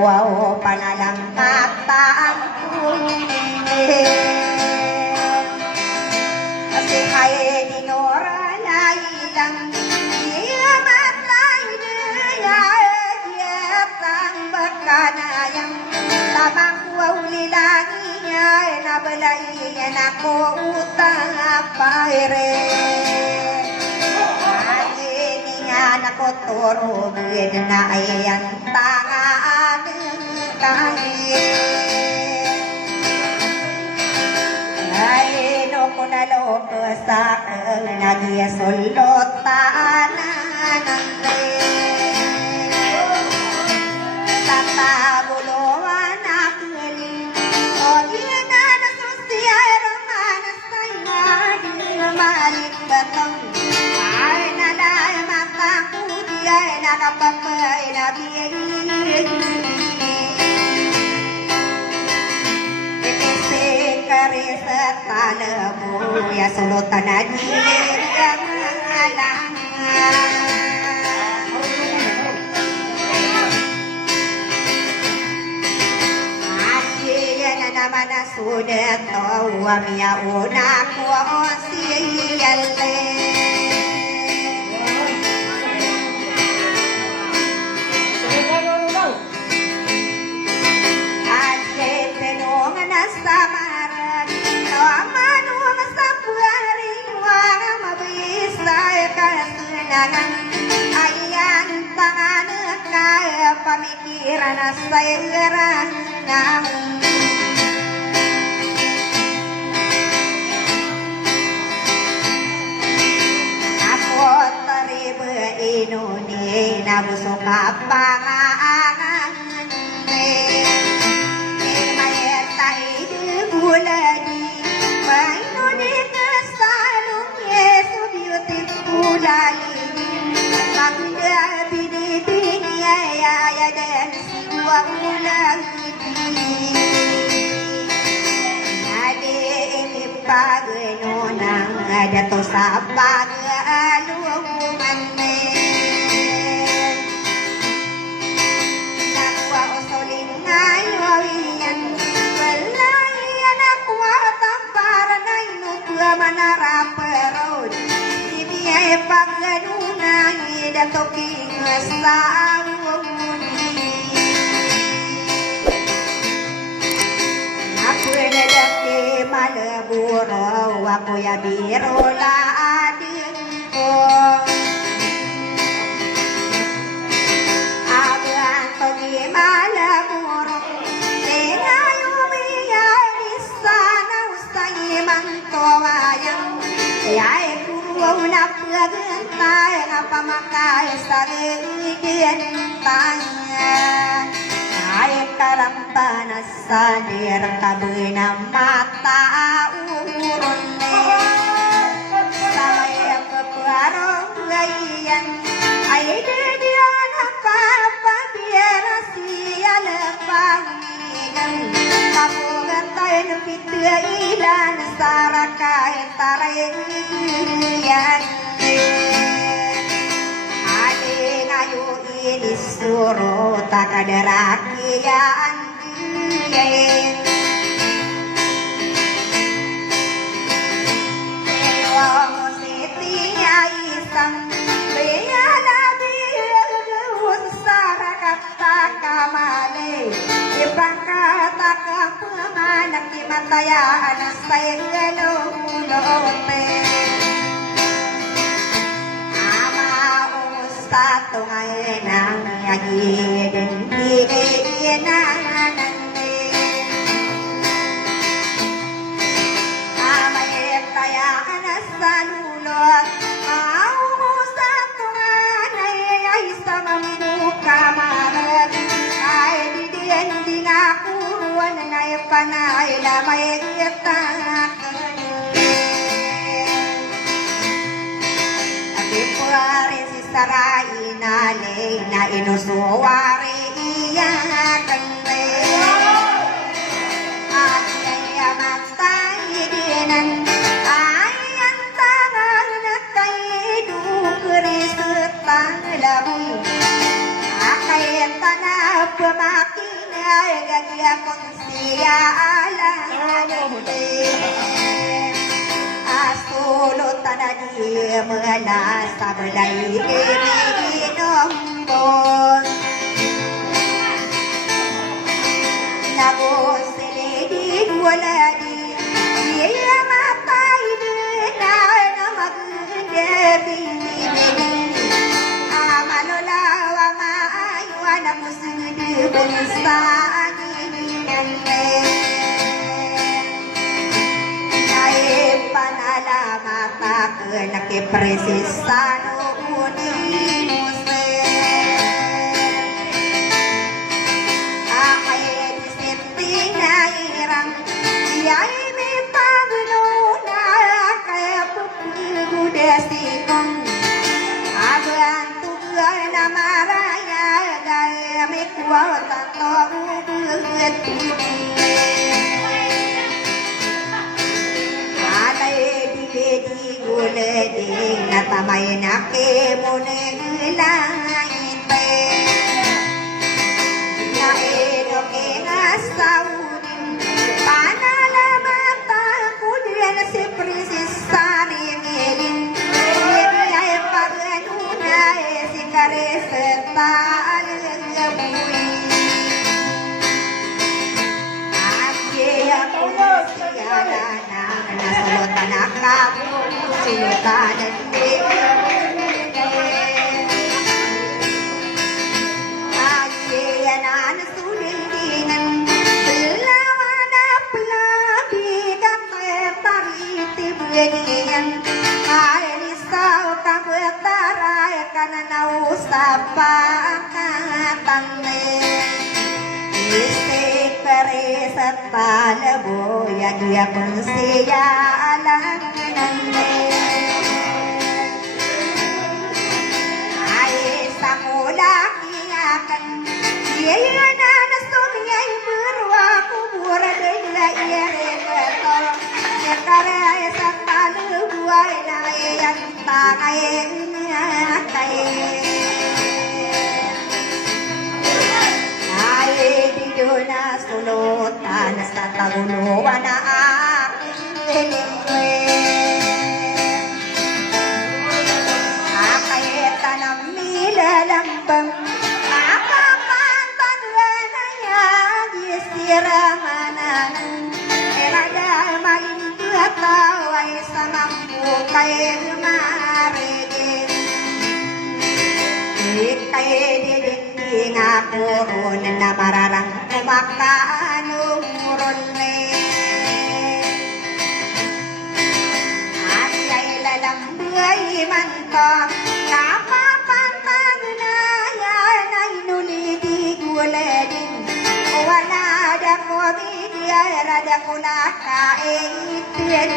wow panalang mata ang kasi ay dinora na ilang iyamat na inayayap ang bakanayang lamang wow lilangi niya nabalayan ako utang paire ako turugin na ayan tangaan ay no ko na loko sa nagyasulutan ng tatabuluan akuling o ina na susiyay romanas na imahin malik batong ay nalay matakudi ay nakapapay na biyahin sa talamu ya sulutan anjir yang alang asyik na mana sudah tahu amia una ko siyalle asyik tenong na sama ayan tangan kaya pamikiran saya namun aku teribe inuni nabusuk kapangan mayat tahi buladi mainuni kesalung yesu beautiful lagi Pagda bini-bini ay dan siwa ulang Nade ini pagnonang ada to sa pag-alungan Nakwa usulin ngayon Walayan ako tamparan ay nukwa manaraperod Ibiyay pagganunay datoking sa ako na dati malaburo ako ya biro laadin ko abang pagi malaburo tengayo miyari sana ustay mangkawayang kaya una pagantay nga pamakay sa ligyan tanya ay karampanas sa dirang kaboy na mata uron sa may paparong gayan ay didiyan ang papabiyera siya lapangigan kapugantay ng pitailan sa rakay taray yan adi ngayo inisuro takadarakian diyan elwang sitinya isang biyalabiyagus sarakata kamali ipangkatakang panganak imatayaan sa ilulote satu ngayon ang yagin diinanan amay tayaan sa lulot satu ngayon ay sa mamuka marag ay didiyan dinakuruan ay panay lamay itakan Februari sarai nalay na inusuwari iyakan at kaya matay dinan ay ang tangan na dia kong sialan asulutan na di mula sa balay inombon nabosili di wala di iya mapaid na magdebinin amalulawa maaywa na musulubon sa anin panalamat nakipresisano unimuse akay disinting na irang yay may pagluna kaya pupugudesikong abang tugal na maraya gaya may kuwatan to ubugat di natamay na kemunilangite na edoking asawin panalamata kudian si princess saringilin ay paganuna si kareseta alagabuy at ako siyala na nasulutan ako sultanan ayan sulindinan lawan pelabi katariti benian alisaw kabetaray kananaw sa pakatane istikare sa palaboy dia kung siya alang sulutan sa taguluan na aking akayeta ng nilalambang akapantan na niya disiramanan erada malinduataw ay sa mampu kay marigin ikay didinding ako ron na mararang kumakaanumuron ay lalambay man ko kapapantag na yan ay nulidig uledin wala da ko bigyan da ko na kaitin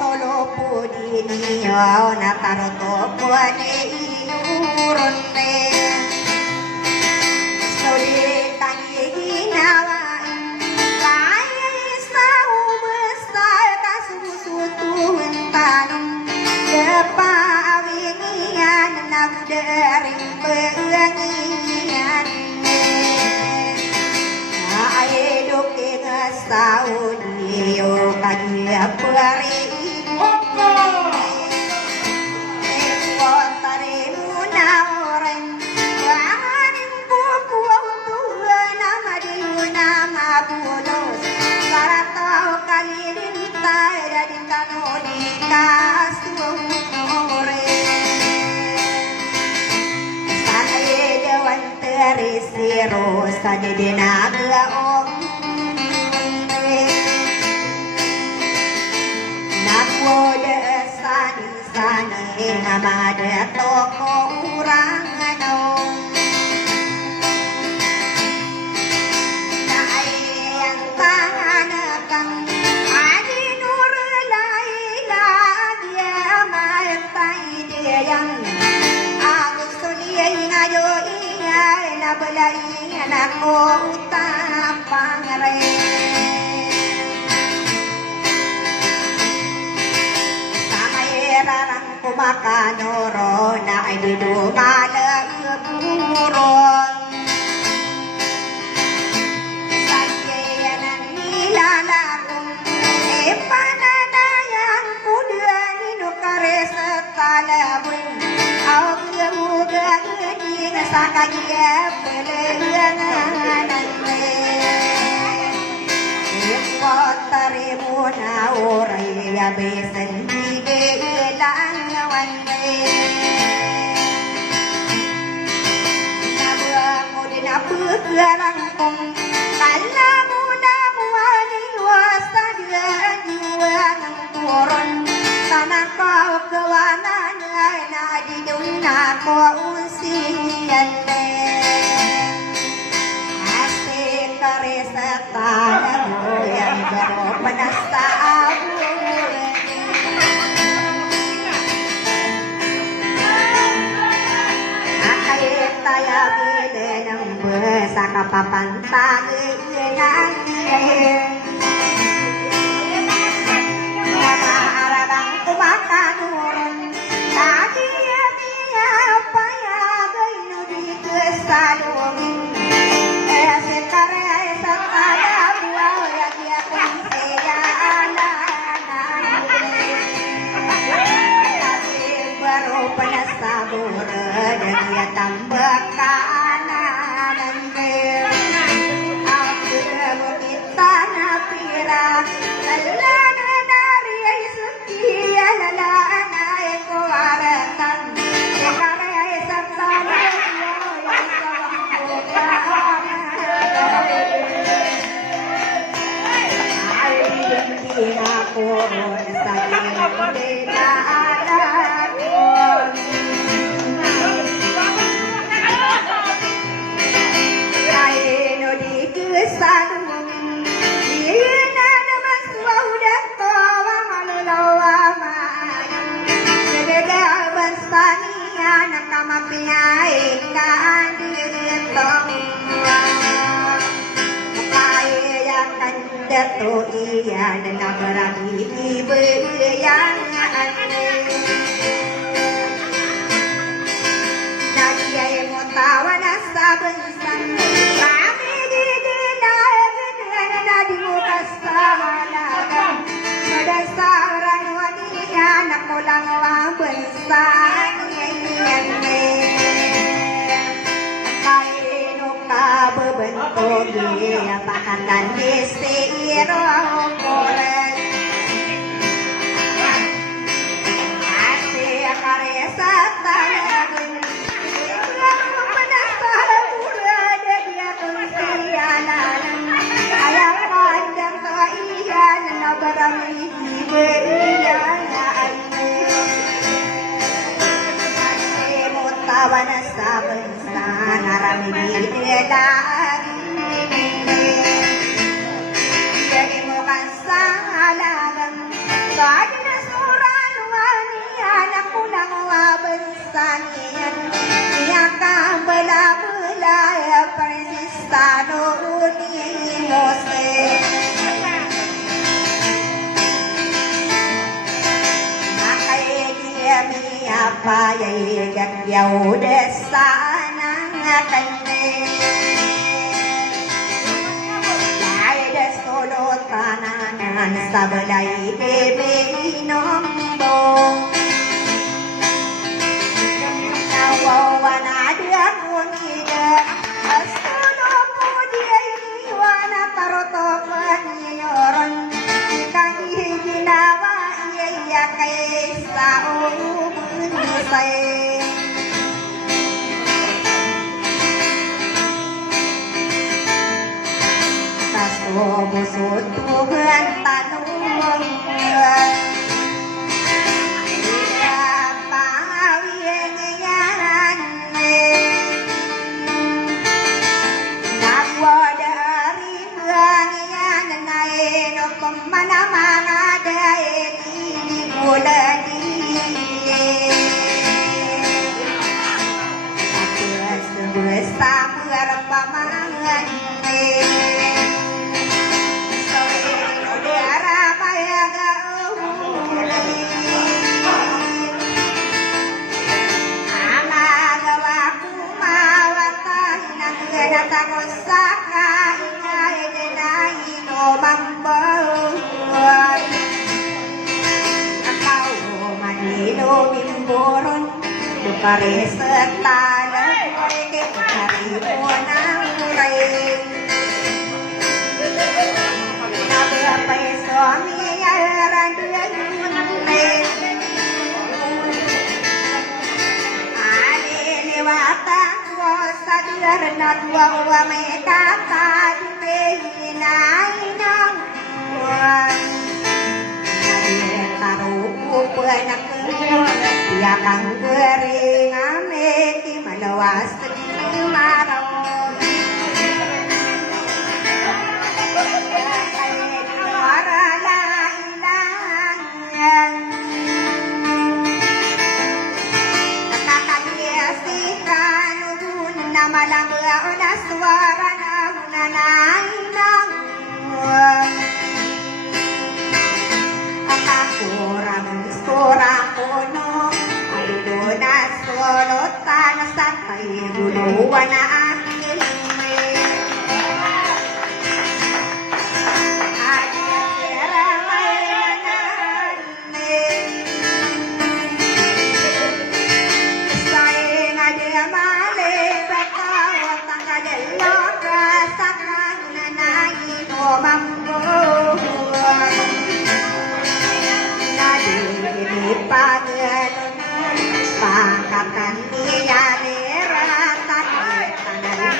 solo po di niyo nataroto po ni iuron sulit ang iginawain kaya sa umesal kasusutuin tanong kapawingian nagdaring pengian ay duking asaw niyo kanya pari Rosa de dinaglaong nakwode sani namada toko urang anong naayang panganakang adinurulay lagya malpay gusto niya'y ngayon nabalayan ako utapang rin sa mayroong kumakanoro na ay dudumalang puro sakagia belenganane Ipotare muna oray ya besan digelang wande Nabuang din apugarang kong kala muna muani wasta dia jiwa ng turun tanang kau kewanan na di dunia ko usian asik karesa tanah yang jaro penasta akay taya bile ng besa kapapantag nang arabang kumakanurun tadi dia payagay no di kesalungin sekare sataya buaya dia konseya baru penasabur dan dia tambah kanan aku kita napira lalana dari sukia lalana kuaratan sekare sataya aku sakit beda kaino di kesan ina namas waudat tawa malulawa beda basania nakamapinai kanditong dato iya dan nabarami ibayang nagyay mo tawa na sa bansan kami didinayag na di mo kasalagan madasaran waniya na kulang ang bansan yan bebentuk dia pakatan disiro koren asih karesa tanagin iklan penasaran urada dia kesianan ayam panjang kaian nabarami berian asih mutawan saben narami didelang jadi mukan salagang kadi na suran wanian aku nang wabensanian niya ka bela-bela ya persistano unimose makay dia miapa yayagak yaw desana kande laida solo tananan sabalay bebe inombong nawawana dia kunida astuno po dia iniwana taroto panyoron kang ginawa iya kay sa umusay busut Tuhan tanung mana-mana daya di bulan bersama pamangan saudara maya anak gawaku mawatan nang takosaka inay denay no mambau akau manilo bimboron dukare setala ke hari mona urai na berapa suami aran dia ne ale lewata wa sadar na wa meta ta me nai nang Puanak ya kang gering ame ti malawas ti maraw para la ilang nakakaliasi kanun na malambua na suara na hunanay nang Kurang kuno, aduh na solo tanah sampai buluan akhir pangkatan dia neratan tanah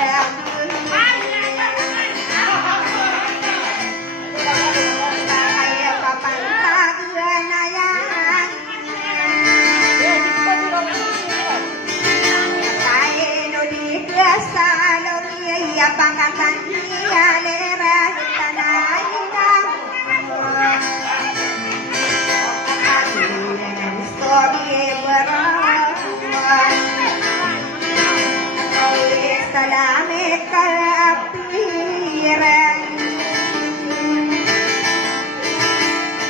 kaya papan tagenayan kaya no di biasa lo iya pangkatan dia neratan tanah Salamit kapiran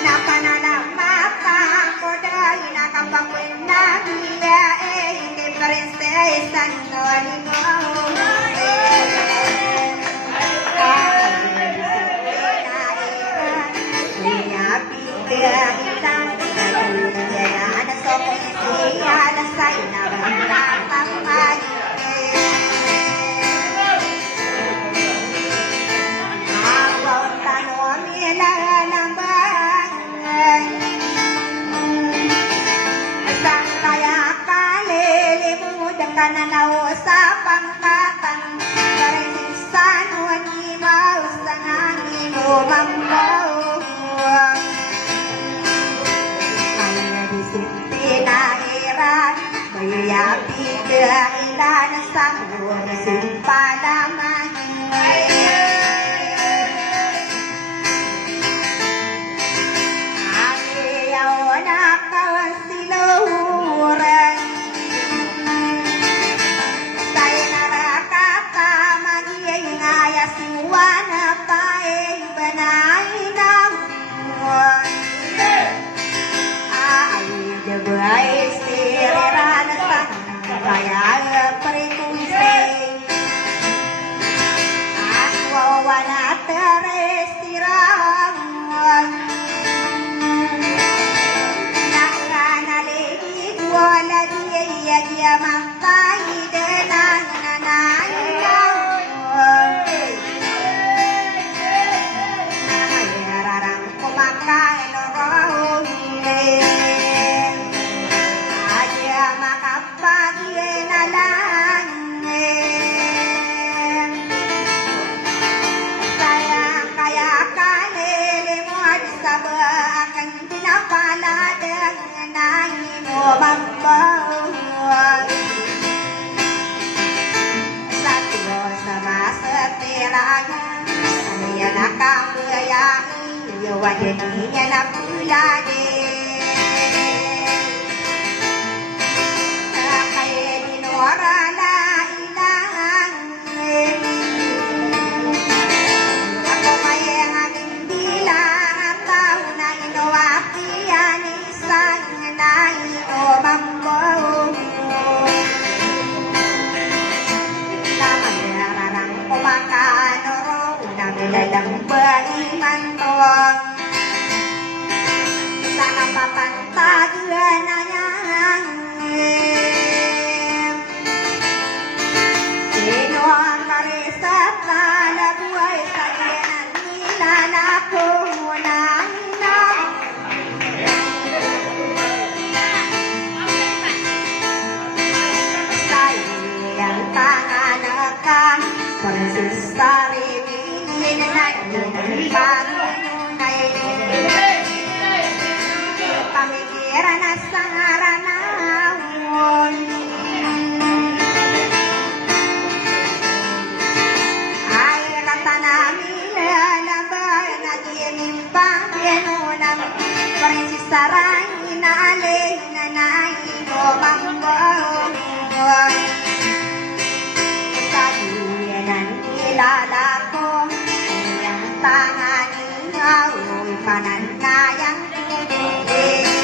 Napananamata ko dahil nakapakwin na niya hindi pa rin sa isang noling mo Kananaw sa pangkatang Karisisan wani maus tanangin umambaw Kaya disiplina iran Bayayapi kailan sa buwan Simpalaman Ayaw na kawan siluran Siwana pae banay ng ay jebay siriran sa kaya prituse aswa na terestirang nakanalegi wala dia makai denang nanay Wajahnya na pulade kaya dinora na ilang ako may aming bilang at tao na inuwakian isang na inumambo na mayararang kumakanoro na milalang baiman to pamikiran sa ngaranahon ay katanamin labay naginimpang pinunang parinsisaray inaalay nanayin o mambawon kagiyanan kilala ko ang tangan niyao'y pananayang tutukin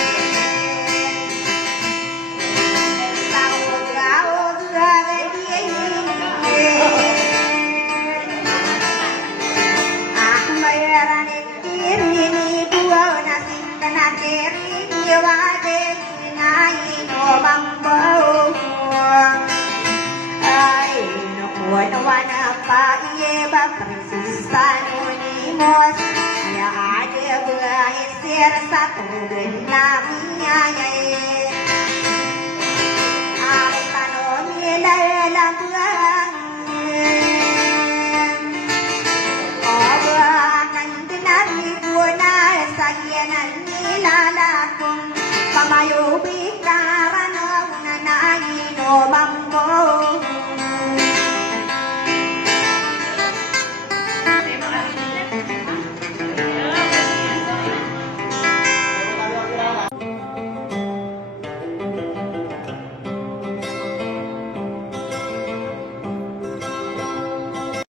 sa tubig na biyayay ang tanong nilalagyan o akan dinarigo na sa iyanan nilalakong pamayubig karanaw na naino mambo